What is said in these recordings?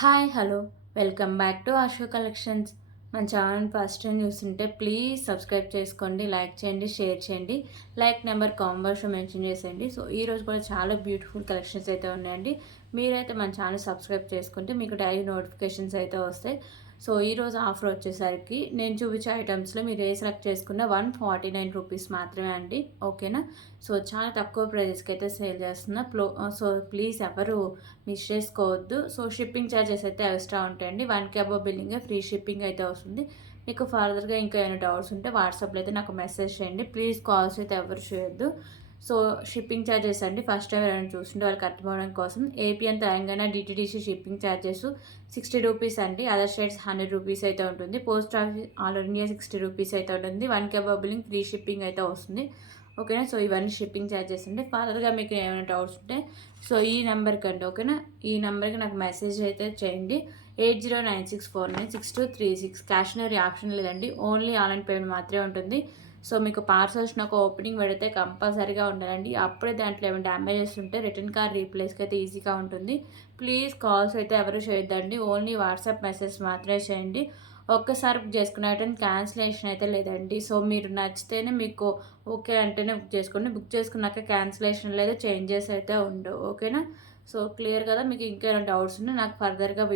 Hi hello welcome back to Asho collections. మన channel first time చూస్తుంటే please subscribe చేసుకోండి, like చేయండి, షేర్ చేయండి. లైక్ నెంబర్ కాంబర్స్లో మెన్షన్ చేసేయండి. సో ఈరోజు కూడా చాలా బ్యూటిఫుల్ కలెక్షన్స్ అయితే ఉన్నాయండి. మీరైతే మన ఛానల్ సబ్స్క్రైబ్ చేసుకుంటే మీకు డైలీ నోటిఫికేషన్స్ అయితే వస్తాయి. సో ఈరోజు ఆఫర్ వచ్చేసరికి నేను చూపించే ఐటమ్స్లో మీరు ఏ సెలెక్ట్ చేసుకున్న 149 రూపీస్ మాత్రమే అండి. ఓకేనా? సో చాలా తక్కువ ప్రైజెస్కి అయితే సేల్ చేస్తున్నా. సో ప్లీజ్ ఎవరు మిస్ చేసుకోవద్దు. సో షిప్పింగ్ ఛార్జెస్ అయితే ఎక్స్ట్రా ఉంటాయండి. 1K above billing free shipping అయితే వస్తుంది. మీకు ఫర్దర్గా ఇంకా ఏమైనా డౌట్స్ ఉంటే వాట్సాప్లో అయితే నాకు మెసేజ్ చేయండి. ప్లీజ్ కాల్స్ అయితే ఎవరు చేయొద్దు. సో షిప్పింగ్ ఛార్జెస్ అండి, ఫస్ట్ టైం ఎవరైనా చూస్తుంటే వాళ్ళకి అర్థమవడం కోసం AP and Telangana DTDC shipping charges 60 rupees అండి. అదర్ స్టేట్స్ 100 రూపీస్ అయితే ఉంటుంది. Post office all India 60 rupees అయితే ఉంటుంది. 1K బిల్లింగ్ ఫ్రీ షిప్పింగ్ అయితే వస్తుంది. ఓకేనా? సో ఇవన్నీ షిప్పింగ్ ఛార్జెస్ అండి. ఫర్దర్గా మీకు ఏమైనా డౌట్స్ ఉంటే సో ఈ నెంబర్కి అండి, ఓకేనా, ఈ నెంబర్కి నాకు మెసేజ్ అయితే చేయండి. 8096496236. క్యాష్ ఆన్ డెలివరీ ఆప్షన్ లేదండి, ఓన్లీ ఆన్లైన్ పేమెంట్ మాత్రమే ఉంటుంది. సో మీకు పార్సల్స్ నాకు ఓపెనింగ్ పెడితే కంపల్సరీగా ఉండాలండి. అప్పుడే దాంట్లో ఏమైనా డ్యామేజెస్ ఉంటే రిటర్న్ కార్ రీప్లేస్కి అయితే ఈజీగా ఉంటుంది. ప్లీజ్ కాల్స్ అయితే ఎవరు చేయొద్దండి, ఓన్లీ వాట్సాప్ మెసేజ్ మాత్రమే చేయండి. ఒక్కసారి బుక్ చేసుకున్న క్యాన్సిలేషన్ అయితే లేదండి. సో మీరు నచ్చితేనే మీకు ఓకే అంటేనే బుక్ చేసుకోండి. బుక్ చేసుకున్నాక క్యాన్సిలేషన్ లేదు, చేంజెస్ అయితే ఉండవు. ఓకేనా? సో క్లియర్ కదా? మీకు ఇంకేమైనా డౌట్స్ ఉంటే నాకు ఫర్దర్గా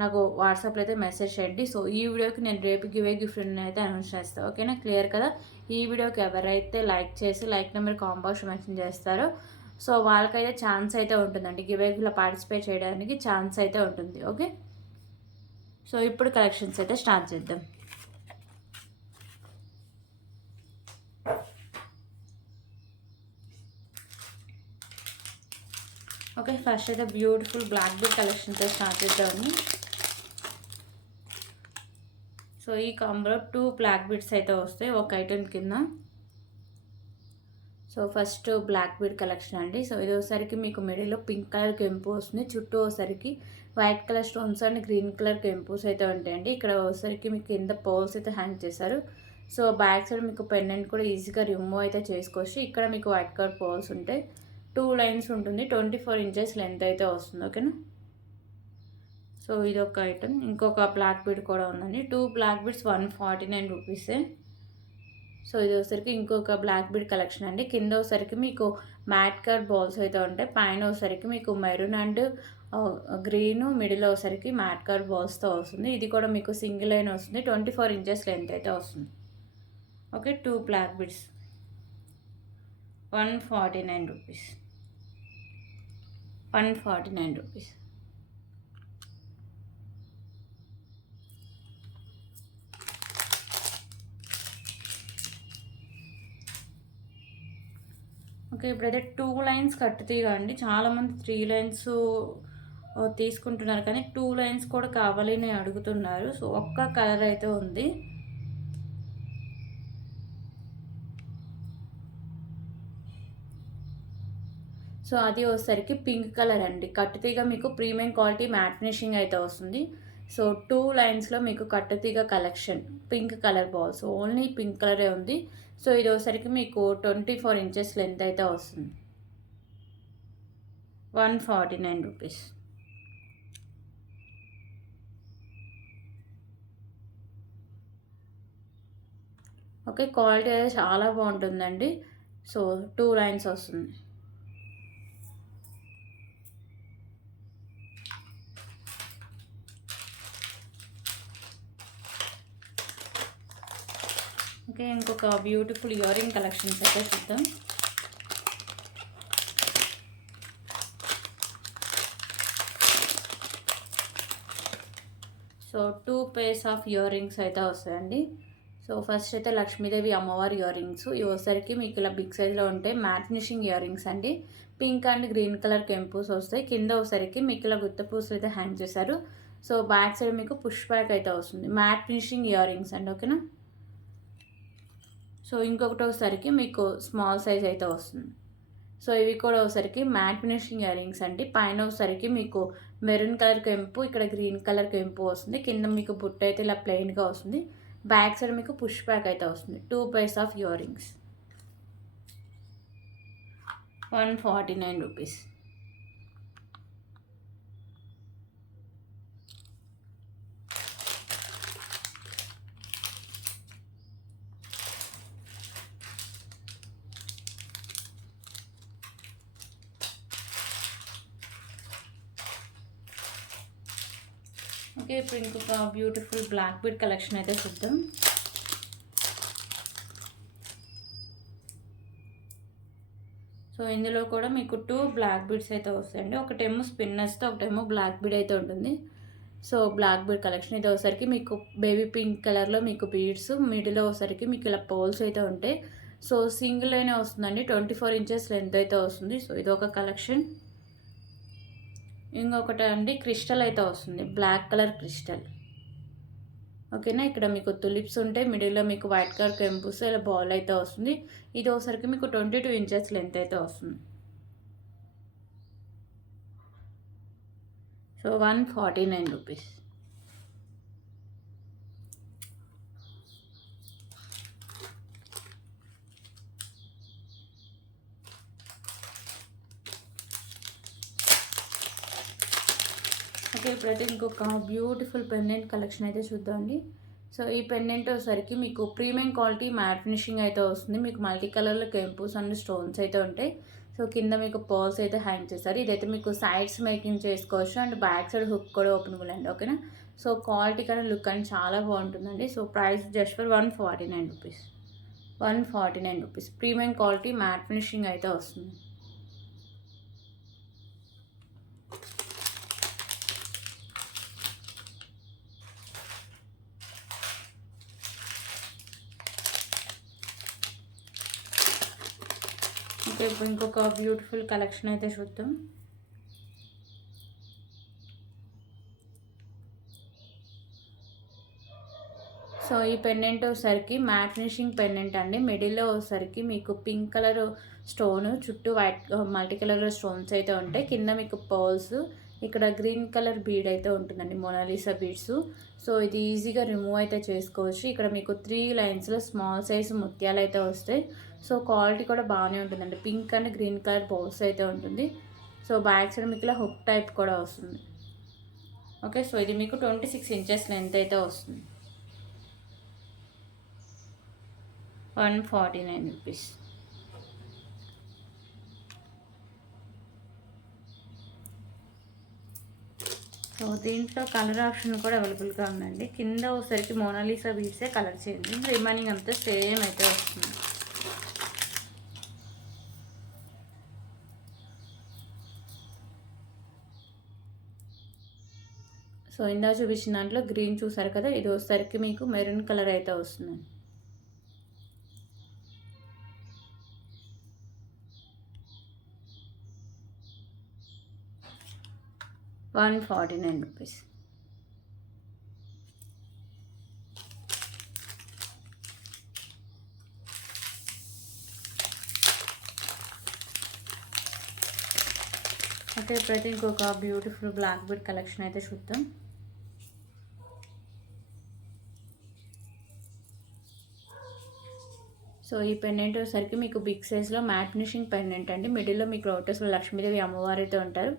నాకు వాట్సాప్లో అయితే మెసేజ్ చేయండి. సో ఈ వీడియోకి నేను రేపు గిఫ్ట్ అయితే అనౌన్స్ చేస్తాను. ఓకేనా? క్లియర్ కదా? ఈ వీడియోకి ఎవరైతే లైక్ చేసి లైక్ నెంబర్ కాంబాక్స్ మెన్షన్ చేస్తారో సో వాళ్ళకైతే ఛాన్స్ అయితే ఉంటుందండి, గివేలో పార్టిసిపేట్ చేయడానికి ఛాన్స్ అయితే ఉంటుంది. ఓకే, సో ఇప్పుడు కలెక్షన్స్ అయితే స్టార్ట్ చేద్దాం. ఓకే, ఫస్ట్ అయితే బ్యూటిఫుల్ బ్లాక్ బీడ్ కలెక్షన్తో స్టార్ట్ చేద్దామని. సో ఈ కాంబోలో 2 బ్లాక్ బీడ్స్ అయితే వస్తాయి ఒక ఐటెం కింద. So first black bead collection అండి. సో ఇది ఒకసారికి మీకు మిడిల్లో పింక్ కలర్ కెంపు వస్తుంది, చుట్టూ ఒకసారికి white colour stones and green colour కెంపుస్ అయితే ఉంటాయండి. ఇక్కడ ఒకసారికి మీకు కింద పోల్స్ అయితే హ్యాంగ్ చేశారు. సో బ్యాక్ సైడ్ మీకు పెండెంట్ కూడా ఈజీగా రిమూవ్ అయితే చేసుకోవచ్చు. ఇక్కడ మీకు వైట్ కలర్ పోల్స్ ఉంటాయి, 2 లైన్స్ ఉంటుంది, 24 ఇంచెస్ లెంత్ అయితే వస్తుంది. ఓకేనా? సో ఇది ఒక ఐటమ్. ఇంకొక బ్లాక్ బీడ్ కూడా ఉందండి. 2 బ్లాక్ బీడ్స్ 149 రూపీసే. సో ఇది ఒకసారికి ఇంకొక బ్లాక్ బీడ్ కలెక్షన్ అండి. కింద ఒకసారికి మీకు మ్యాట్ కట్ బాల్స్ అయితే ఉంటాయి, పైన ఒకసారికి మీకు మెరూన్ అండ్ గ్రీన్, మిడిల్ ఒకసారికి మ్యాట్ కట్ బాల్స్తో వస్తుంది. ఇది కూడా మీకు సింగిల్ లైన్ వస్తుంది, 24 ఇంచెస్ లెంత్ అయితే వస్తుంది. Okay, 2 black beads 149 rupees. 149 rupees. Okay, ఇప్పుడైతే 2 లైన్స్ కట్ తీయండి. చాలామంది 3 లైన్స్ తీసుకుంటున్నారు, కానీ 2 లైన్స్ కూడా కావాలి అని అడుగుతున్నారు. సో ఒక్క కలర్ అయితే ఉంది. సో అది వచ్చేసరికి పింక్ కలర్ అండి. కట్టుతీగ మీకు ప్రీమియం క్వాలిటీ మ్యాట్ ఫినిషింగ్ అయితే వస్తుంది. సో 2 లైన్స్లో మీకు కట్టుతీగ collection, pink colour balls, only pink కలరే ఉంది. సో ఇది వచ్చేసరికి మీకు 24 ఇంచెస్ లెంత్ అయితే వస్తుంది. 149 రూపీస్. ఓకే, క్వాలిటీ అయితే చాలా బాగుంటుందండి. సో 2 లైన్స్ వస్తుంది. ఓకే, ఇంకొక బ్యూటిఫుల్ ఇయర్ రింగ్ కలెక్షన్స్ అయితే చూద్దాం. So 2 pairs of earrings అయితే వస్తాయండి. సో ఫస్ట్ అయితే లక్ష్మీదేవి అమ్మవారి ఇయర్ రింగ్స్. ఇవి వచ్చేసరికి మీకు ఇలా బిగ్ సైజ్లో ఉంటాయి, మ్యాట్ ఫినిషింగ్ ఇయర్ రింగ్స్ అండి. పింక్ అండ్ గ్రీన్ కలర్ కెంపూస్ వస్తాయి. కింద వచ్చేసరికి మీకు ఇలా గుత్త పూసలు అయితే హ్యాంగ్ చేశారు. సో బ్యాక్ సైడ్ మీకు పుష్ బ్యాక్ అయితే వస్తుంది, మ్యాట్ ఫినిషింగ్ ఇయర్ రింగ్స్ అండి. ఓకేనా? సో ఇంకొకటి వచ్చేసరికి మీకు స్మాల్ సైజ్ అయితే వస్తుంది. సో ఇవి కూడా ఒకసారికి మ్యాట్ ఫినిషింగ్ ఇయర్ రింగ్స్ అండి. పైన ఒకసారికి మీకు మెరూన్ కలర్ కెంపు, ఇక్కడ గ్రీన్ కలర్ కెంపు వస్తుంది. కింద మీకు బుట్ట అయితే ఇలా ప్లెయిన్గా వస్తుంది. బ్యాక్ సైడ్ మీకు పుష్ బ్యాక్ అయితే వస్తుంది. 2 pairs of ear rings, 149 rupees. Okay, ఇప్పుడు ఇంకొక బ్యూటిఫుల్ బ్లాక్ బీడ్ కలెక్షన్ అయితే చూద్దాం. సో ఇందులో కూడా మీకు 2 బ్లాక్ బీడ్స్ అయితే వస్తాయండి. ఒకటేమో స్పిన్నర్స్తో, ఒకటేమో బ్లాక్ బీడ్ అయితే ఉంటుంది. సో బ్లాక్ బీడ్ కలెక్షన్ ఇది ఒకసారికి మీకు బేబీ పింక్ కలర్లో మీకు బీడ్స్, మిడిల్లో ఒకసారికి మీకు ఇలా పోల్స్ అయితే ఉంటాయి. సో సింగిల్ అయినా వస్తుందండి, 24 ఇంచెస్ లెంత్ అయితే వస్తుంది. సో ఇది ఒక కలెక్షన్. ఇంకొకటి అండి క్రిస్టల్ అయితే వస్తుంది, బ్లాక్ కలర్ క్రిస్టల్. ఓకేనా, ఇక్కడ మీకు తులిప్స్ ఉంటాయి, మిడిల్లో మీకు వైట్ కలర్ కెంపుస్ ఇలా బాల్ అయితే వస్తుంది. ఇది ఒకసారికి మీకు 22 ఇంచెస్ లెంత్ అయితే వస్తుంది. So 149 rupees. ఓకే, ఇప్పుడైతే ఇంకొక బ్యూటిఫుల్ పెండెంట్ కలెక్షన్ అయితే చూద్దామండి. సో ఈ పెండెంట్ వచ్చేసరికి మీకు ప్రీమియం క్వాలిటీ మ్యాట్ ఫినిషింగ్ అయితే వస్తుంది. మీకు మల్టీ కలర్లో కెంపుస్ అండ్ స్టోన్స్ అయితే ఉంటాయి. సో కింద మీకు పర్ల్స్ అయితే హ్యాంగ్ చేస్తారు. ఇదైతే మీకు సైడ్స్ మేకింగ్ చేసుకోవచ్చు అండ్ బ్యాక్ సైడ్ హుక్ కూడా ఓపెనబుల్ అండి. ఓకేనా, సో క్వాలిటీ కానీ లుక్ అని చాలా బాగుంటుందండి. So price just for 149 rupees. 149 rupees. Premium quality matte finishing అయితే వస్తుంది. ఓకే, ఇప్పుడు ఇంకొక బ్యూటిఫుల్ కలెక్షన్ అయితే చూద్దాం. సో ఈ పెండెంట్ వచ్చేసరికి మ్యాట్ ఫినిషింగ్ పెండెంట్ అండి. మిడిల్లో వచ్చేసరికి మీకు పింక్ కలర్ స్టోన్, చుట్టూ వైట్ మల్టీ కలర్ స్టోన్స్ అయితే ఉంటాయి. కింద మీకు పర్ల్స్, ఇక్కడ గ్రీన్ కలర్ బీడ్ అయితే ఉంటుందండి, మొనాలిసా బీడ్స్. సో ఇది ఈజీగా రిమూవ్ అయితే చేసుకోవచ్చు. ఇక్కడ మీకు 3 లైన్స్లో స్మాల్ సైజ్ ముత్యాలు అయితే వస్తాయి. సో క్వాలిటీ కూడా బాగానే ఉంటుందండి. Pink and green colour bowls అయితే ఉంటుంది. సో బ్యాక్ సైడ్ మీకు ఇలా హుక్ టైప్ కూడా వస్తుంది. ఓకే, సో ఇది మీకు 26 ఇంచెస్ లెంత్ అయితే వస్తుంది. 149 రూపీస్. సో దీంట్లో కలర్ ఆప్షన్ కూడా అవైలబుల్గా ఉందండి. కింద ఒకసారికి మోనాలిసా బీడ్సే కలర్ చేయండి, రిమైనింగ్ అంతా సేమ్ అయితే వస్తుంది. సో ఇందా చూపించిన దాంట్లో గ్రీన్ చూసారు కదా, ఇది వచ్చేసరికి మీకు మెరూన్ కలర్ అయితే వస్తుందండి. 149 రూపీస్. ఓకే, ఇప్పుడైతే ఇంకొక బ్యూటిఫుల్ బ్లాక్ బీడ్ కలెక్షన్ అయితే చూద్దాం. సో ఈ పెండెంట్ వచ్చేసరికి మీకు బిగ్ సైజ్లో మ్యాట్ ఫినిషింగ్ పెండెంట్ అండి. మిడిల్లో మీకు లోటస్లో లక్ష్మీదేవి అమ్మవారు అయితే ఉంటారు.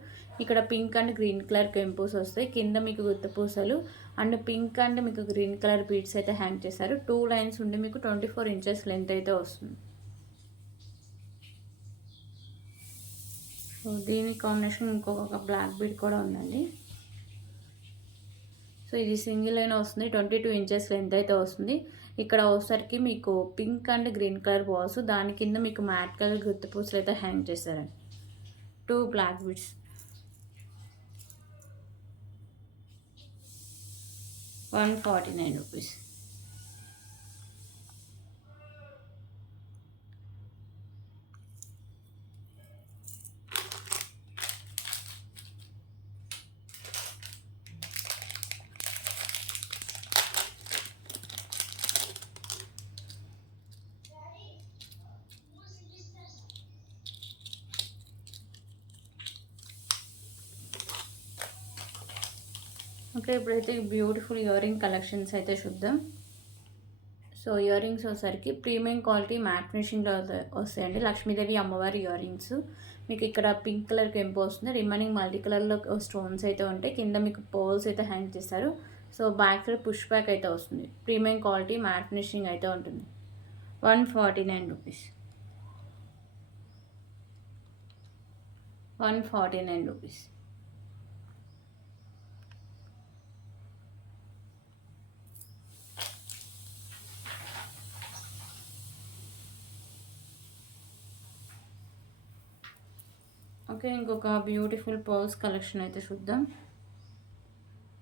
ఇక్కడ పింక్ అండ్ గ్రీన్ కలర్ కెంపూస్ వస్తాయి. కింద మీకు గుత్తపూసలు అండ్ పింక్ అండ్ మీకు గ్రీన్ కలర్ బీడ్స్ అయితే హ్యాంగ్ చేశారు. 2 లైన్స్ ఉండి మీకు 24 ఇంచెస్ లెంత్ అయితే వస్తుంది. సో దీని కాంబినేషన్ ఇంకొక బ్లాక్ బీడ్ కూడా ఉందండి. సో ఇది సింగిల్ అయినా వస్తుంది, 22 ఇంచెస్ లెంత్ అయితే వస్తుంది. ఇక్కడ వచ్చేసరికి మీకు pink and green colour balls, దాని కింద మీకు మ్యాట్ కలర్ గుర్తుపూసలు అయితే హ్యాంగ్ చేశారండి. 2 బ్లాక్ బీడ్స్. 149 రూపీస్. ఓకే, ఇప్పుడైతే బ్యూటిఫుల్ ఇయర్ రింగ్ కలెక్షన్స్ అయితే చూద్దాం. సో ఇయర్ రింగ్స్ వచ్చేసరికి ప్రీమియం క్వాలిటీ మ్యాట్ ఫినిషింగ్లో వస్తాయండి. లక్ష్మీదేవి అమ్మవారి ఇయర్ రింగ్స్. మీకు ఇక్కడ పింక్ కలర్ కెంపు వస్తుంది, రిమైనింగ్ మల్టీ కలర్లో స్టోన్స్ అయితే ఉంటాయి. కింద మీకు పోల్స్ అయితే హ్యాంగ్ చేస్తారు. So back side push back అయితే వస్తుంది. ప్రీమియం క్వాలిటీ మ్యాట్ ఫినిషింగ్ అయితే ఉంటుంది. 149 రూపీస్. 149 రూపీస్. ఓకే, ఇంకొక బ్యూటిఫుల్ పర్ల్స్ కలెక్షన్ అయితే చూద్దాం.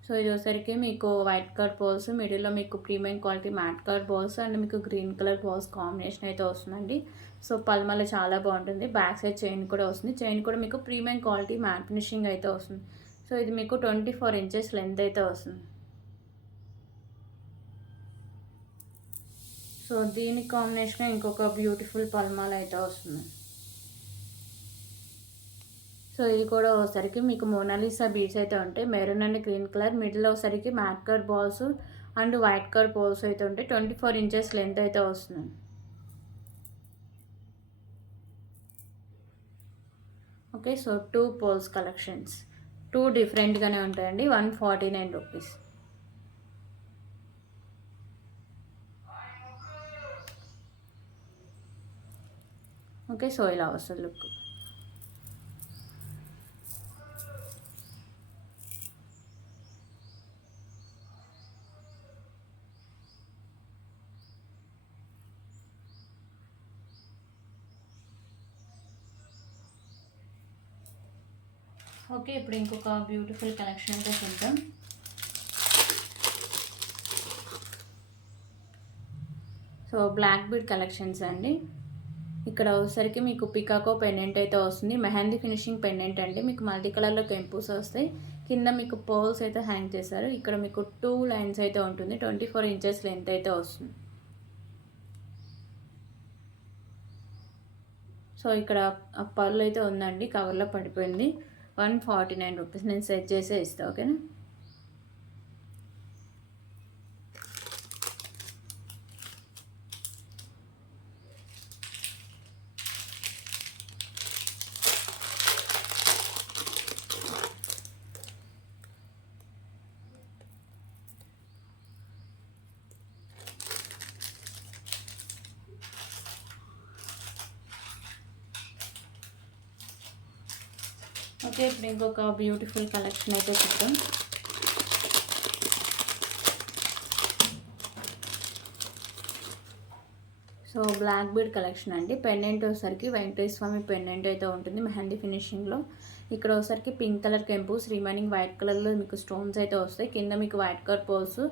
సో ఇది వచ్చరికి మీకు వైట్ కలర్ బాల్స్, మిడిల్లో మీకు premium quality mat colour balls and మీకు గ్రీన్ కలర్ బాల్స్ కాంబినేషన్ అయితే వస్తుందండి. సో పల్మల చాలా బాగుంటుంది. బ్యాక్ సైడ్ చైన్ కూడా వస్తుంది. చైన్ కూడా మీకు ప్రీమియం క్వాలిటీ మ్యాట్ ఫినిషింగ్ అయితే వస్తుంది. సో ఇది మీకు 24 ఇంచెస్ లెంత్ అయితే వస్తుంది. సో దీనికి కాంబినేషన్ ఇంకొక బ్యూటిఫుల్ పల్మాల అయితే వస్తుంది. సో ఇది కూడా ఒకసారికి మీకు మోనాలిసా బీడ్స్ అయితే ఉంటాయి. మెరూన్ అండ్ గ్రీన్ కలర్, మిడిల్లో ఒకసారికి matte colour balls and white colour balls అయితే ఉంటాయి. 24 ఇంచెస్ లెంత్ అయితే వస్తుంది. ఓకే, సో 2 పోల్స్ కలెక్షన్స్ 2 డిఫరెంట్గానే ఉంటాయండి. 149 రూపీస్. ఓకే, సో ఇలా వస్తుంది లుక్. ఓకే, ఇప్పుడు ఇంకొక బ్యూటిఫుల్ కలెక్షన్ అయితే చూద్దాం. సో బ్లాక్ బీడ్ కలెక్షన్స్ అండి. ఇక్కడ వచ్చేసరికి మీకు పికాకో పెండెంట్ అయితే వస్తుంది. మెహందీ ఫినిషింగ్ పెండెంట్ అండి. మీకు మల్టీ కలర్లో కెంపుస్ వస్తాయి. కింద మీకు పర్ల్స్ అయితే హ్యాంగ్ చేశారు. ఇక్కడ మీకు 2 లైన్స్ అయితే ఉంటుంది. 24 ఇంచెస్ లెంత్ అయితే వస్తుంది. సో ఇక్కడ పర్ల్ అయితే ఉందండి, కవర్లో పడిపోయింది. 149 రూపీస్. నేను సెట్ చేసే ఇస్తాను. ఓకేనా. ఓకే, ఇప్పుడు ఇంకొక బ్యూటిఫుల్ కలెక్షన్ అయితే చూద్దాం. సో బ్లాక్ బీడ్ కలెక్షన్ అండి. పెండెంట్ వచ్చేసరికి వెంకటేశ్వర స్వామి పెండెంట్ అయితే ఉంటుంది మెహందీ ఫినిషింగ్లో. ఇక్కడ వచ్చేసరికి పింక్ కలర్ కెంపుస్, రిమైనింగ్ వైట్ కలర్లో మీకు స్టోన్స్ అయితే వస్తాయి. కింద మీకు white colour balls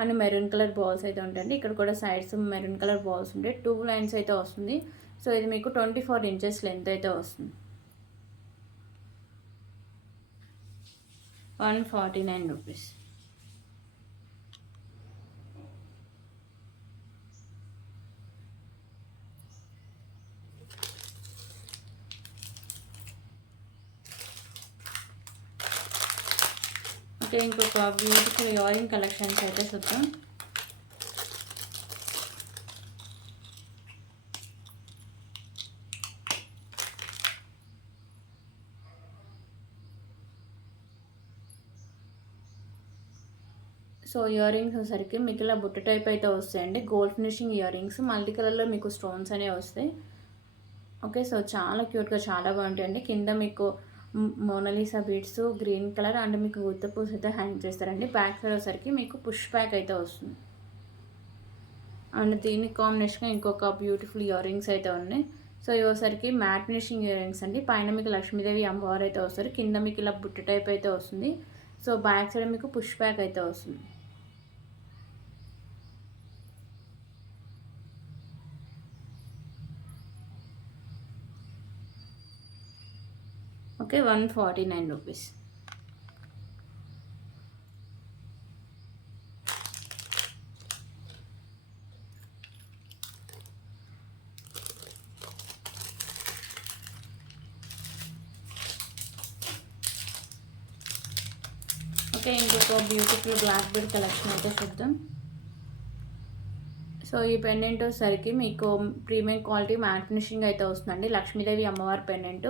and maroon colour balls అయితే ఉంటాయండి. ఇక్కడ కూడా సైడ్స్ మెరూన్ కలర్ బాల్స్ ఉంటాయి. 2 లైన్స్ అయితే వస్తుంది. సో ఇది మీకు 24 ఇంచెస్ లెంత్ అయితే వస్తుంది. 149 రూపీస్. ఓకే, ఇంకొక బ్యూటిఫుల్ ఇయరింగ్ కలెక్షన్స్ అయితే చూద్దాం. సో ఇయర్ రింగ్స్ వచ్చేసరికి మీకు ఇలా బుట్ట టైప్ అయితే వస్తాయండి. Gold finishing ear rings, multi కలర్లో మీకు స్టోన్స్ అనేవి వస్తాయి. ఓకే, సో చాలా క్యూట్గా చాలా బాగుంటాయండి. కింద మీకు Mona Lisa beads green colour and మీకు గుత్త పూస అయితే హ్యాంగ్ చేస్తారండి. బ్యాక్ సైడ్ వచ్చేసరికి మీకు పుష్ బ్యాక్ అయితే వస్తుంది. అండ్ దీనికి కాంబినేషన్గా ఇంకొక బ్యూటిఫుల్ ఇయర్ రింగ్స్ అయితే ఉన్నాయి. సో ఇవసరికి మ్యాట్ ఫినిషింగ్ ఇయర్ రింగ్స్ అండి. పైన మీకు లక్ష్మీదేవి అమ్మవారు అయితే వస్తారు. కింద మీకు ఇలా బుట్ట టైప్ అయితే వస్తుంది. సో బ్యాక్ సైడ్ మీకు పుష్ బ్యాక్ అయితే వస్తుంది. Okay, 149 rupees. ఓకే, ఇంకొక బ్యూటిఫుల్ బ్లాక్ బీడ్ కలెక్షన్ అయితే చూద్దాం. సో ఈ పెండెంట్ వచ్చేసరికి మీకు ప్రీమియం క్వాలిటీ మ్యాట్ ఫినిషింగ్ అయితే వస్తుందండి. లక్ష్మీదేవి అమ్మవారి పెండెంట్.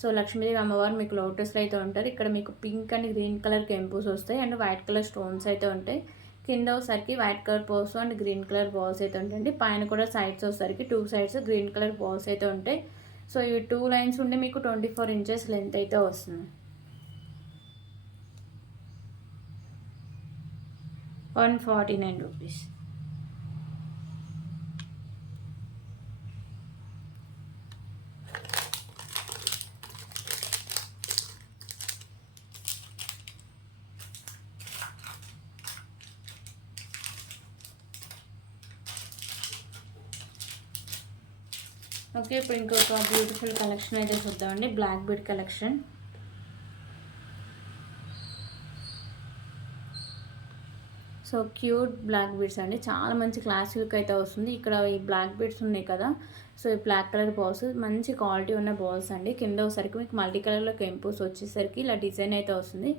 సో లక్ష్మీదేవి అమ్మవారు మీకు లోటస్లో అయితే ఉంటారు. ఇక్కడ మీకు పింక్ అండ్ గ్రీన్ కలర్ కెంపుస్ వస్తాయి అండ్ వైట్ కలర్ స్టోన్స్ అయితే ఉంటాయి. కింద వచ్చేసరికి white colour balls and green colour balls అయితే ఉంటాయండి. పైన కూడా సైడ్స్ వచ్చేసరికి 2 సైడ్స్ గ్రీన్ కలర్ బాల్స్ అయితే ఉంటాయి. సో ఇవి 2 లైన్స్ ఉండి మీకు 24 ఇంచెస్ లెంత్ అయితే వస్తుంది. 149 రూపీస్. ఓకే, ఇప్పుడు ఇంకొక బ్యూటిఫుల్ కలెక్షన్ అయితే చూద్దామండి. Black bead collection. So cute black beads అండి, చాలా మంచి క్లాస్ లుక్ అయితే వస్తుంది. ఇక్కడ ఈ బ్లాక్ బీడ్స్ ఉన్నాయి కదా, సో ఈ బ్లాక్ కలర్ బాల్స్ మంచి క్వాలిటీ ఉన్న బాల్స్ అండి. కింద ఒకసారికి మీకు మల్టీ కలర్లో కెంపుస్ వచ్చేసరికి ఇలా డిజైన్ అయితే వస్తుంది.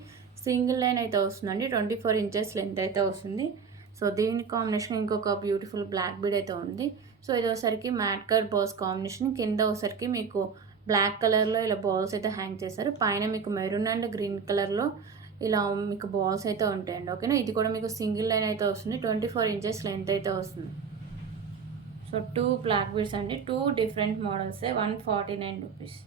సింగిల్ లైన్ అయితే వస్తుందండి. 24 ఇంచెస్ లెంత్ అయితే వస్తుంది. సో దీని కాంబినేషన్ ఇంకొక బ్యూటిఫుల్ బ్లాక్ బీడ్ అయితే ఉంది. సో ఇది ఒకసారికి మ్యాట్ కలర్ బాల్స్ కాంబినేషన్. కింద ఒకసారికి మీకు బ్లాక్ కలర్లో ఇలా బాల్స్ అయితే హ్యాంగ్ చేశారు. పైన మీకు మెరూన్ అండ్ గ్రీన్ కలర్లో ఇలా మీకు బాల్స్ అయితే ఉంటాయండి. ఓకేనా, ఇది కూడా మీకు సింగిల్ లైన్ అయితే వస్తుంది. 24 ఇంచెస్ లెంత్ అయితే వస్తుంది. సో 2 బ్లాక్ బీడ్స్ అండి, 2 డిఫరెంట్ మోడల్స్, 149 రూపీస్.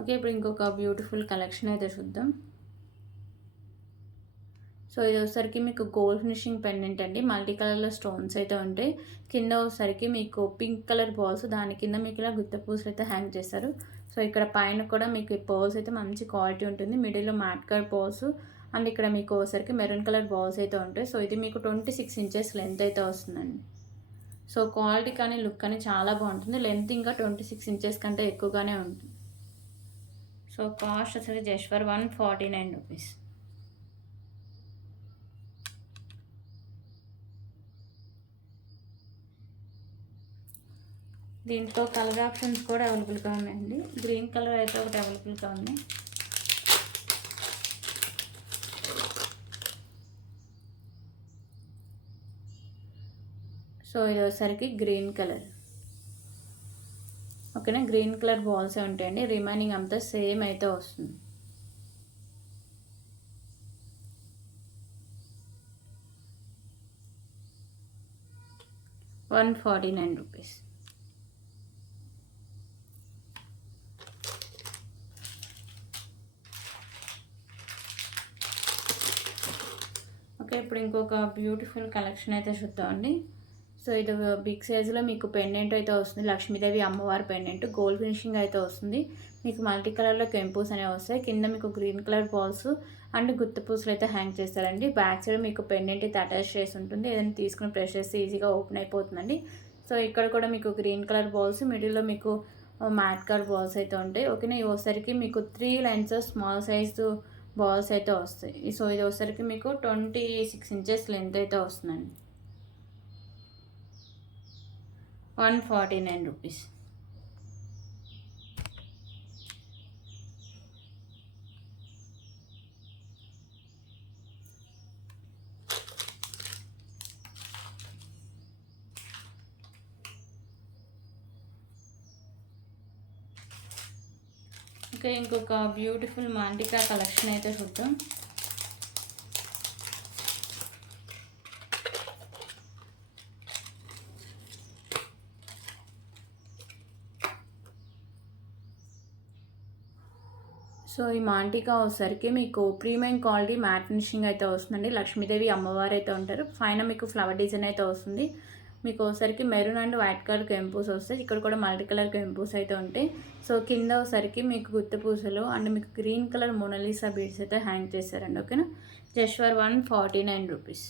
ఓకే, ఇప్పుడు ఇంకొక బ్యూటిఫుల్ కలెక్షన్ అయితే చూద్దాం. సో ఇది వచ్చేసరికి మీకు గోల్డ్ ఫినిషింగ్ పెండెంట్ అండి. మల్టీ కలర్లో స్టోన్స్ అయితే ఉంటాయి. కింద వచ్చేసరికి మీకు పింక్ కలర్ బాల్స్, దాని కింద మీకు ఇలా గుత్త పూసలు అయితే హ్యాంగ్ చేస్తారు. సో ఇక్కడ పైన కూడా మీకు ఈ బాల్స్ అయితే మంచి క్వాలిటీ ఉంటుంది. మిడిల్లో మ్యాట్ కలర్ బాల్స్ అండ్ ఇక్కడ మీకు వచ్చేసరికి మెరూన్ కలర్ బాల్స్ అయితే ఉంటాయి. సో ఇది మీకు 26 ఇంచెస్ లెంత్ అయితే వస్తుందండి. సో క్వాలిటీ కానీ లుక్ కానీ చాలా బాగుంటుంది. లెంత్ ఇంకా 26 ఇంచెస్ కంటే ఎక్కువగానే ఉంటుంది. సో కాస్ట్ అసలు జస్ట్ ఫర్ 149 రూపీస్. దీంట్లో కలర్ ఆప్షన్స్ కూడా అవైలబుల్గా ఉన్నాయండి. గ్రీన్ కలర్ అయితే ఒకటి అవైలబుల్గా ఉంది. సో ఇది వచ్చేసరికి గ్రీన్ కలర్. ఓకేనా, గ్రీన్ కలర్ బాల్సే ఉంటాయండి. రిమైనింగ్ అంతా సేమ్ అయితే వస్తుంది. ₹149. ఓకే, ఇప్పుడు ఇంకొక బ్యూటిఫుల్ కలెక్షన్ అయితే చూద్దామండి. సో ఇది బిగ్ సైజులో మీకు పెండెంట్ అయితే వస్తుంది. లక్ష్మీదేవి అమ్మవారి పెండెంట్ గోల్డ్ ఫినిషింగ్ అయితే వస్తుంది. మీకు మల్టీ కలర్లో కెంపుస్ అనేవి వస్తాయి. కింద మీకు గ్రీన్ కలర్ బాల్స్ అండ్ గుత్త పూసలు అయితే హ్యాంగ్ చేస్తారండి. బ్యాక్ సైడ్ మీకు పెండెంట్ అయితే అటాచ్ చేసి ఉంటుంది. ఏదైనా తీసుకుని ప్రెస్ చేస్తే ఈజీగా ఓపెన్ అయిపోతుందండి. సో ఇక్కడ కూడా మీకు గ్రీన్ కలర్ బాల్స్, మిడిల్లో మీకు మ్యాట్ కలర్ బాల్స్ అయితే ఉంటాయి. ఓకేనా, ఇవి వచ్చేసరికి మీకు 3 లైన్స్ స్మాల్ సైజు బాల్స్ అయితే వస్తాయి. సో ఇది వచ్చేసరికి మీకు 26 ఇంచెస్ లెంత్ అయితే వస్తుందండి. 149 రూపీస్. ఓకే, ఇంకొక బ్యూటిఫుల్ మాంటికా కలెక్షన్ అయితే చూద్దాం. సో ఈ మాంటికా వచ్చేసరికి మీకు ప్రీమియం క్వాలిటీ మ్యాట్ ఫినిషింగ్ అయితే వస్తుందండి. లక్ష్మీదేవి అమ్మవారు అయితే ఉంటారు. పైన మీకు ఫ్లవర్ డిజైన్ అయితే వస్తుంది. మీకు ఒకసారికి మెరూన్ అండ్ వైట్ కలర్ కెంపూస్ వస్తాయి. ఇక్కడ కూడా మల్టీ కలర్ కెంపూస్ అయితే ఉంటాయి. సో కింద ఒకసారికి మీకు గుత్త పూసలు అండ్ మీకు గ్రీన్ కలర్ మోనాలిసా బీడ్స్ అయితే హ్యాంగ్ చేశారండి. ఓకేనా, just for 149 rupees.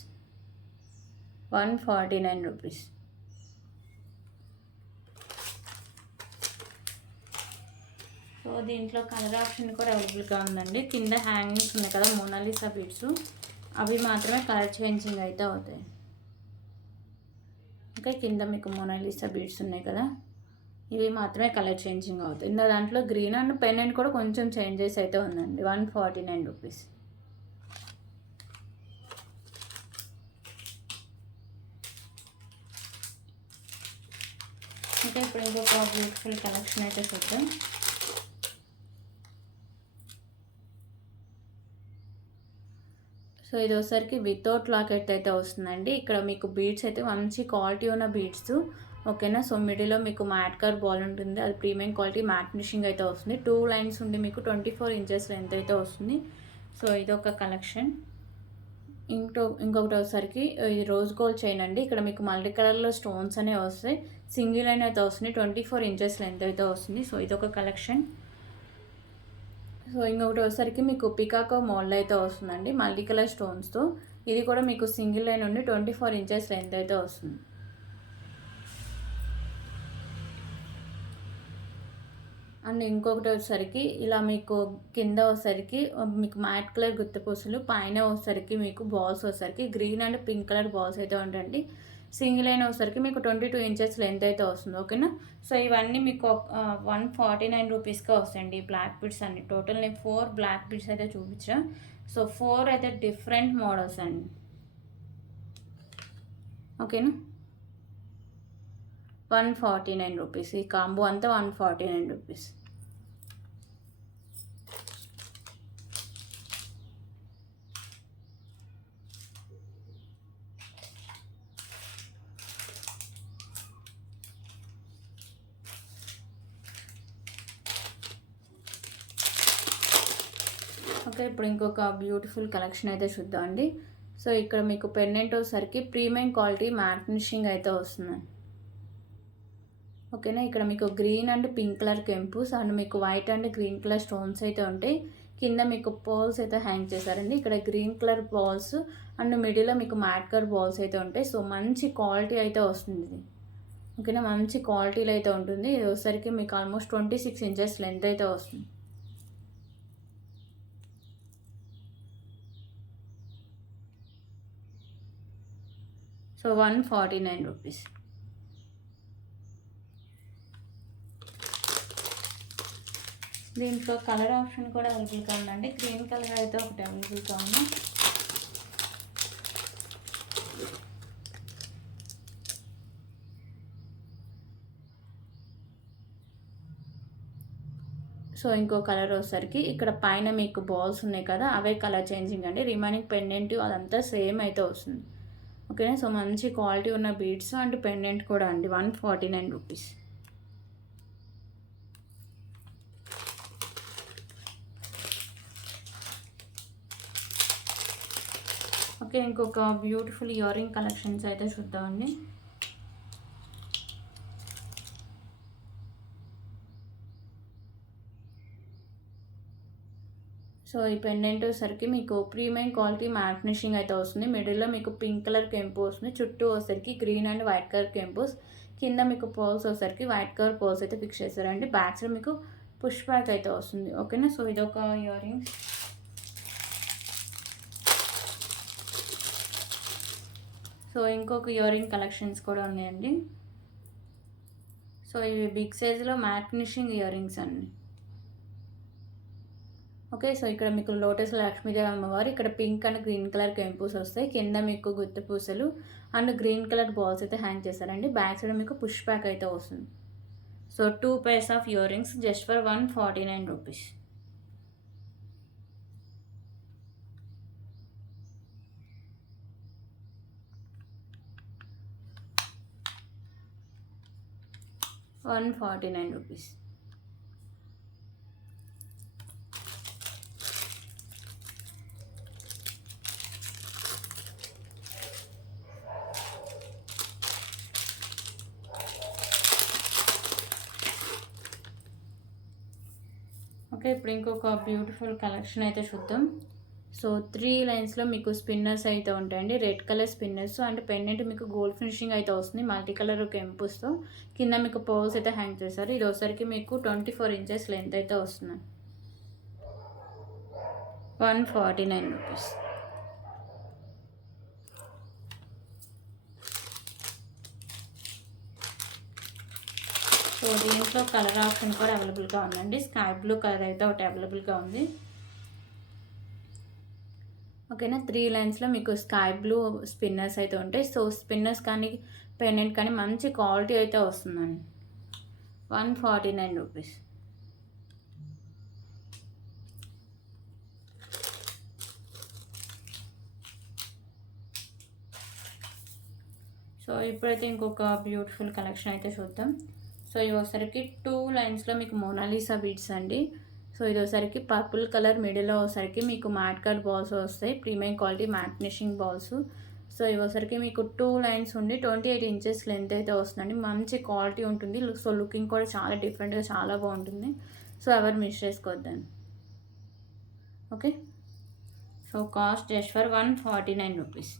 149 rupees. So దీంట్లో కలర్ ఆప్షన్ కూడా అవైలబుల్గా ఉందండి. కింద హ్యాంగింగ్స్ ఉన్నాయి కదా మోనాలిసా బీడ్స్, అవి మాత్రమే కలర్ చేంజింగ్ అయితే అవుతాయి. ఇంకా కింద మీకు మోనాలిసా బీడ్స్ ఉన్నాయి కదా, ఇవి మాత్రమే కలర్ చేంజింగ్ అవుతాయి. ఇంకా దాంట్లో గ్రీన్ అండ్ పెండెంట్ కూడా కొంచెం చేంజెస్ అయితే ఉందండి. 149 రూపీస్. ఇంకా ఇప్పుడు ఇంకొక బ్యూటిఫుల్ కలెక్షన్ అయితే చూద్దాం. సో ఇది ఒకసారికి వితౌట్ లాకెట్ అయితే వస్తుందండి. ఇక్కడ మీకు బీడ్స్ అయితే మంచి క్వాలిటీ ఉన్న బీడ్స్. ఓకేనా, సో మిడిల్లో మీకు మ్యాట్ కలర్ బాల్ ఉంటుంది. అది ప్రీమియం క్వాలిటీ మ్యాట్ ఫినిషింగ్ అయితే వస్తుంది. 2 లైన్స్ ఉండి మీకు 24 ఇంచెస్ లెంత్ అయితే వస్తుంది. సో ఇదొక కలెక్షన్. ఇంకొకటి వచ్చేసరికి ఈ రోజ్ గోల్డ్ చైన్ అండి. ఇక్కడ మీకు మల్టీ కలర్‌లో స్టోన్స్ అనేవి వస్తాయి. సింగిల్ లైన్ అయితే వస్తుంది. 24 ఇంచెస్ లెంత్ అయితే వస్తుంది. సో ఇదొక కలెక్షన్. సో ఇంకొకటి వచ్చేసరికి మీకు పికాకో మోడల్ అయితే వస్తుందండి మల్టీ కలర్ స్టోన్స్తో. ఇది కూడా మీకు సింగిల్ లైన్ ఉండి 24 ఇంచెస్ లెంత్ అయితే వస్తుంది. అండ్ ఇంకొకటి వచ్చేసరికి ఇలా మీకు కింద వచ్చేసరికి మీకు మ్యాట్ కలర్ గుత్తపూసలు, పైన వచ్చేసరికి మీకు బాల్స్ వచ్చేసరికి green and pink colour balls అయితే ఉంటాయండి. సింగిల్ లైన్ వచ్చేసరికి మీకు 22 ఇంచెస్ లెంత్ అయితే వస్తుంది. ఓకేనా. సో ఇవన్నీ మీకు 149 రూపీస్కే వస్తాయండి ఈ బ్లాక్ బిడ్స్ అన్ని. టోటల్ నేను 4 బ్లాక్ బిడ్స్ అయితే చూపించా. సో 4 అయితే డిఫరెంట్ మోడల్స్ అండి. ఓకేనా. 149 రూపీస్. ఈ కాంబో అంతా 149 రూపీస్. ఓకే, ఇప్పుడు ఇంకొక బ్యూటిఫుల్ కలెక్షన్ అయితే చూద్దామండి. సో ఇక్కడ మీకు పెండెంట్ వచ్చేసరికి ప్రీమియం క్వాలిటీ మ్యాట్ ఫినిషింగ్ అయితే వస్తుంది. ఓకేనా. ఇక్కడ మీకు గ్రీన్ అండ్ పింక్ కలర్ కెంపుస్ అండ్ మీకు white and green colour stones అయితే ఉంటాయి. కింద మీకు బాల్స్ అయితే హ్యాంగ్ చేశారండి. ఇక్కడ గ్రీన్ కలర్ బాల్స్ అండ్ మిడిల్లో మీకు మ్యాట్ కలర్ బాల్స్ అయితే ఉంటాయి. సో మంచి క్వాలిటీ అయితే వస్తుంది ఇది. ఓకేనా. మంచి క్వాలిటీలో అయితే ఉంటుంది. ఇది వచ్చేసరికి మీకు ఆల్మోస్ట్ 26 ఇంచెస్ లెంత్ అయితే వస్తుంది. So 149 rupees. దీంట్లో కలర్ ఆప్షన్ కూడా అవైలబుల్గా ఉందండి. గ్రీన్ కలర్ అయితే ఒకటి అవైలబుల్గా ఉంది. సో ఇంకో కలర్ వచ్చేసరికి ఇక్కడ పైన మీకు బాల్స్ ఉన్నాయి కదా, అవే కలర్ చేంజింగ్ అండి. రిమైనింగ్ పెండెంట్ అదంతా సేమ్ అయితే వస్తుంది. ఓకేనా. సో మంచి క్వాలిటీ ఉన్న బీడ్స్ అండ్ పెండెంట్ కూడా అండి. 149 రూపీస్. ఓకే, ఇంకొక బ్యూటిఫుల్ ఇయర్ రింగ్ కలెక్షన్స్ అయితే చూద్దామండి. సో ఈ పెండెంట్ వచ్చేసరికి మీకు ప్రీమియం క్వాలిటీ మ్యాట్ ఫినిషింగ్ అయితే వస్తుంది. మిడిల్లో మీకు పింక్ కలర్ కెంపు వస్తుంది. చుట్టూ వచ్చేసరికి గ్రీన్ అండ్ వైట్ కలర్ కెంపుస్. కింద మీకు పోల్స్ వచ్చేసరికి వైట్ కలర్ పోల్స్ అయితే ఫిక్స్ చేస్తారండి. బ్యాక్ సైడ్ మీకు పుష్ బ్యాక్ అయితే వస్తుంది. ఓకేనా. సో ఇదొక ఇయర్ రింగ్స్. సో ఇంకొక ఇయర్ రింగ్ కలెక్షన్స్ కూడా ఉన్నాయండి. సో ఇవి బిగ్ సైజులో మ్యాట్ ఫినిషింగ్ ఇయర్ రింగ్స్ అండి. ఓకే. సో ఇక్కడ మీకు లోటస్ లక్ష్మీదేవి అమ్మవారు, ఇక్కడ పింక్ అండ్ గ్రీన్ కలర్ కెంపూస్ వస్తాయి. కింద మీకు గుత్తి పూసలు అండ్ గ్రీన్ కలర్ బాల్స్ అయితే హ్యాంగ్ చేశారండి. బ్యాక్ సైడ్ మీకు పుష్ బ్యాక్ అయితే వస్తుంది. So 2 pairs of ear rings just for 149 rupees. ₹149. Okay, ఇప్పుడు ఇంకొక బ్యూటిఫుల్ కలెక్షన్ అయితే చూద్దాం. సో 3 లైన్స్లో మీకు స్పిన్నర్స్ అయితే ఉంటాయండి. Red colour spinners and pendant మీకు గోల్డ్ ఫినిషింగ్ అయితే వస్తుంది. మల్టీ కలర్ కెంపుస్తో కింద మీకు పోల్స్ అయితే హ్యాంగ్ చేశారు. ఇది ఒకసారికి మీకు 24 ఇంచెస్ లెంత్ అయితే వస్తుంది. 149 రూపీస్. సో దీంట్లో కలర్ ఆప్షన్ కూడా అవైలబుల్గా ఉందండి. స్కై బ్లూ కలర్ అయితే ఒకటి అవైలబుల్గా ఉంది. ఓకేనా. 3 లైన్స్లో మీకు స్కై బ్లూ స్పిన్నర్స్ అయితే ఉంటాయి. సో స్పిన్నర్స్ కానీ పెండెంట్ కానీ మంచి క్వాలిటీ అయితే వస్తుందండి. 149 రూపీస్. సో ఇప్పుడైతే ఇంకొక బ్యూటిఫుల్ కలెక్షన్ అయితే చూద్దాం. సో ఇవి ఒకసారికి 2 లైన్స్లో మీకు మోనాలిసా బీడ్స్ అండి. సో ఇది వచ్చేసరికి పర్పుల్ కలర్ మిడిల్లో వచ్చేసరికి మీకు మ్యాట్ కట్ బాల్స్ వస్తాయి, premium quality matte finishing balls. So ఇవి వచ్చేసరికి మీకు 2 లైన్స్ ఉండి 28 ఇంచెస్ లెంత్ అయితే వస్తుందండి. మంచి క్వాలిటీ ఉంటుంది. సో లుకింగ్ కూడా చాలా డిఫరెంట్గా చాలా బాగుంటుంది. సో ఎవరు మిస్ చేసుకోవద్దండి. Okay, so cost just for 149 rupees.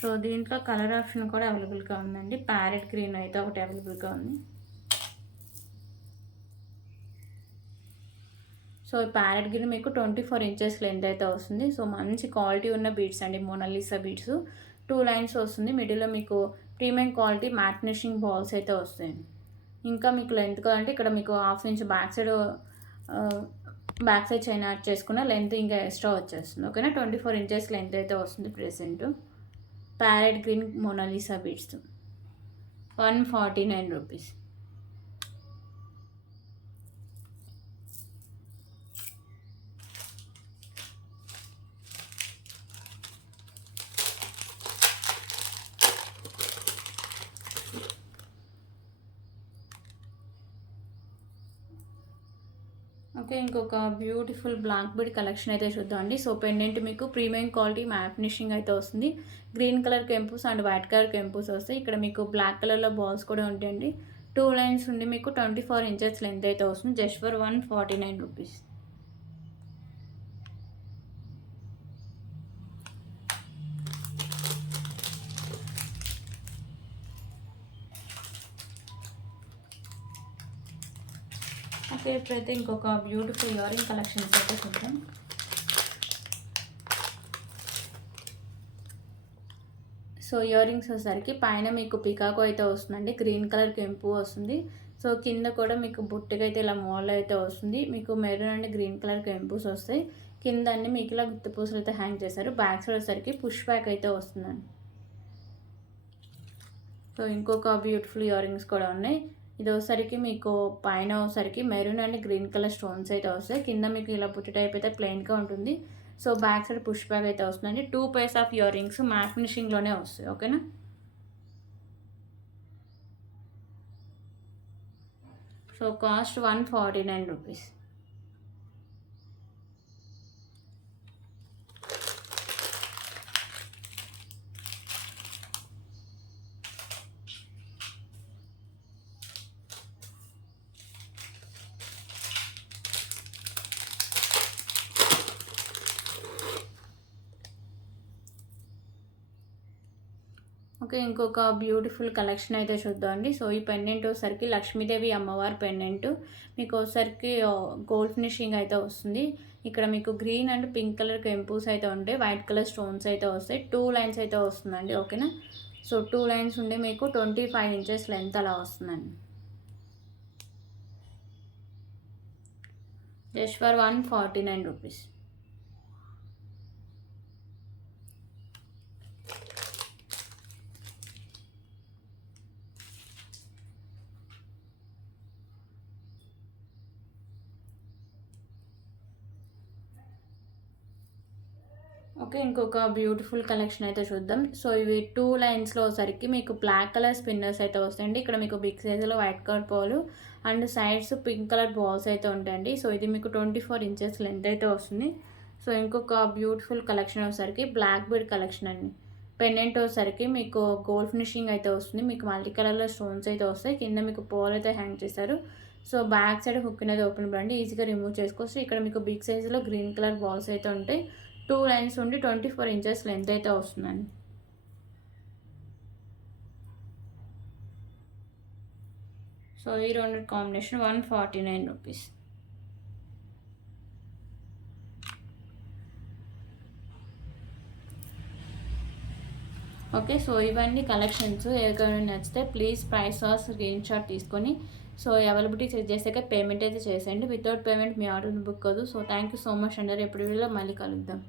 So దీంట్లో కలర్ ఆప్షన్ కూడా అవైలబుల్గా ఉందండి. ప్యారెట్ గ్రీన్ అయితే ఒకటి అవైలబుల్గా ఉంది. సో ప్యారెట్ గ్రీన్ మీకు 24 ఇంచెస్ లెంత్ అయితే వస్తుంది. సో మంచి క్వాలిటీ ఉన్న బీడ్స్ అండి, మోనాలిసా బీడ్స్. 2 లైన్స్ వస్తుంది. మిడిల్లో మీకు premium quality matte finishing balls అయితే వస్తాయండి. ఇంకా మీకు లెంత్ కావాలంటే ఇక్కడ మీకు half inch back side chain add చేసుకున్న లెంత్ ఇంకా ఎక్స్ట్రా వచ్చేస్తుంది. ఓకేనా, 24 ఇంచెస్ లెంత్ అయితే వస్తుంది present. Parrot green Mona Lisa beads 149 rupees. Okay, ఇంకొక బ్యూటిఫుల్ బ్లాక్ బీడ్ కలెక్షన్ అయితే చూద్దామండి. సో పెండెంట్ మీకు ప్రీమియం క్వాలిటీ మ్యాట్ ఫినిషింగ్ అయితే వస్తుంది. గ్రీన్ కలర్ కెంపుస్ అండ్ వైట్ కలర్ కెంపుస్ వస్తాయి. ఇక్కడ మీకు బ్లాక్ కలర్లో బాల్స్ కూడా ఉంటాయండి. 2 లైన్స్ ఉండి మీకు 24 ఇంచెస్ లెంత్ అయితే వస్తుంది. Just for 149 rupees. ఓకే, ఇప్పుడైతే ఇంకొక బ్యూటిఫుల్ ఇయరింగ్ కలెక్షన్స్ అయితే చూద్దాం. సో ఇయరింగ్స్ వచ్చేసరికి పైన మీకు పికాకో అయితే వస్తుందండి, గ్రీన్ కలర్ కెంపు వస్తుంది. సో కింద కూడా మీకు బుట్టిగా అయితే ఇలా మోడల్ అయితే వస్తుంది. మీకు మెరూన్ అండ్ గ్రీన్ కలర్ కెంపుస్ వస్తాయి. కింద అన్ని మీకు ఇలా గుత్తి పూసలు అయితే హ్యాంగ్ చేశారు. బ్యాక్ సైడ్ వచ్చేసరికి పుష్ బ్యాక్ అయితే వస్తుందండి. సో ఇంకొక బ్యూటిఫుల్ ఇయరింగ్స్ కూడా ఉన్నాయి. ఇది వచ్చేసరికి మీకు పైన వచ్చేసరికి maroon and green colour stones అయితే వస్తాయి. కింద మీకు ఇలా పుట్టి టైప్ అయితే ప్లెయిన్గా ఉంటుంది. So back side push back అయితే వస్తుందండి. 2 pairs of earrings matte ఫినిషింగ్లోనే వస్తాయి. ఓకేనా, సో కాస్ట్ 149 రూపీస్. ఓకే, ఇంకొక బ్యూటిఫుల్ కలెక్షన్ అయితే చూద్దామండి. సో ఈ పెండెంట్ వచ్చేసరికి లక్ష్మీదేవి అమ్మవారి పెండెంట్. మీకు వచ్చేసరికి గోల్డ్ ఫినిషింగ్ అయితే వస్తుంది. ఇక్కడ మీకు గ్రీన్ అండ్ పింక్ కలర్ కెంపుస్ అయితే ఉంటాయి. వైట్ కలర్ స్టోన్స్ అయితే వస్తాయి. 2 లైన్స్ అయితే వస్తుందండి. ఓకేనా, సో 2 లైన్స్ ఉండి మీకు 25 ఇంచెస్ లెంత్ అలా వస్తుందండి. Just for 149 rupees. ఓకే, ఇంకొక బ్యూటిఫుల్ కలెక్షన్ అయితే చూద్దాం. సో ఇవి 2 లైన్స్లో వచ్చరికి మీకు బ్లాక్ కలర్ స్పిన్నర్స్ అయితే వస్తాయండి. ఇక్కడ మీకు బిగ్ సైజులో white colour ball and sides pink colour balls అయితే ఉంటాయండి. సో ఇది మీకు 24 ఇంచెస్ లెంత్ అయితే వస్తుంది. సో ఇంకొక బ్యూటిఫుల్ కలెక్షన్ వచ్చరికి బ్లాక్ బీడ్ కలెక్షన్ అండి. పెండెంట్ వచ్చరికి మీకు గోల్డ్ ఫినిషింగ్ అయితే వస్తుంది. మీకు మల్టీ కలర్లో స్టోన్స్ అయితే వస్తాయి. కింద మీకు పోల్ అయితే హ్యాంగ్ చేస్తారు. సో బ్యాక్ సైడ్ హుక్ అనేది ఓపెన్ పడండి, ఈజీగా రిమూవ్ చేసుకోవచ్చు. ఇక్కడ మీకు బిగ్ సైజులో గ్రీన్ కలర్ బాల్స్ అయితే ఉంటాయి. 2 లైన్స్ ఉండి 24 ఇంచెస్ లెంత్ అయితే వస్తుందండి. సో ఈ రెండు కాంబినేషన్ 149 రూపీస్. ఓకే, సో ఇవన్నీ కలెక్షన్స్. ఎవరికైనా నచ్చితే ప్లీజ్ ప్రైస్ స్క్రీన్ షాట్ తీసుకొని సో అవైలబిలిటీ చెక్ చేసాక పేమెంట్ అయితే చేసేయండి. వితౌట్ పేమెంట్ మీ ఆర్డర్ బుక్ కాదు. So thank you so much అండి. రేపు వీడియోలో మళ్ళీ కలుద్దాం.